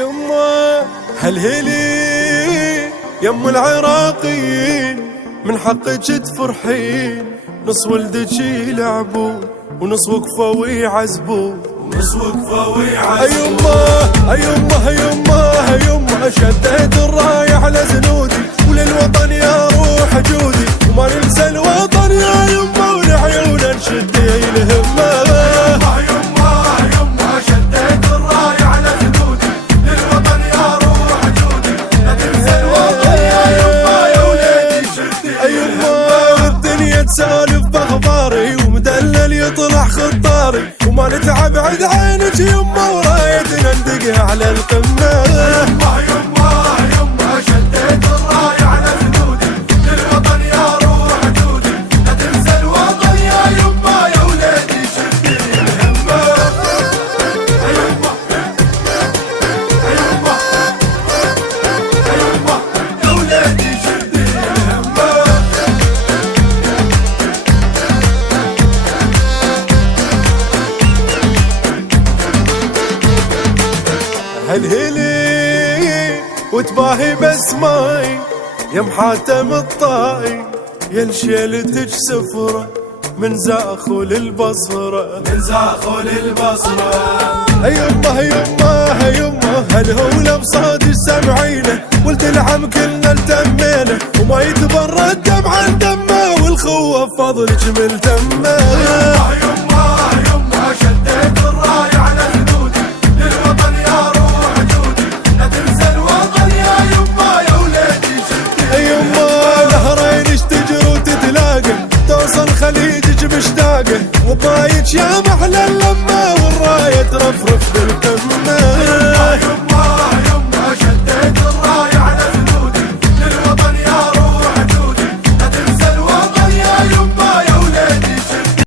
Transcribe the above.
يما هالهلي يم العراقيين من حقك تفرحين، نص ولدك يلعبون ونص وقفوا ويعزبون، ونص وقفوا ويعزبون. يما شديت الراية على زنودي، وللوطن يا روح جودي، وما ننسى الوطن يا يما، والعيون نشد الهمة. يما شديت الراية على زنودي، للوطن يا روح جودي، لا تنسى الوطن يا يما، يا وليدي شدي الهمة. الدنيا تسالف باخباري، ومدلل يطلع خطاري، وما نتعب عند عينك يما، ورايتنا ندق على القمة. يما شديت الراية على زنودي، للوطن يا روح جودي، لا تنسى الوطن يا يما، يا وليدي شدي الهمة. يما يا وليدي شدي الهمة. هالهلي وتباهي بسماي يا محاتم الطاي، يا الشيلتك سفرة من زاخو للبصرة، من زاخو للبصرة. يما هالهولة بصوت سمعينه، ولد العم كلنا التمينا، وما يتبرى الدم عن دمه، والخوة بفضلك ملتمه.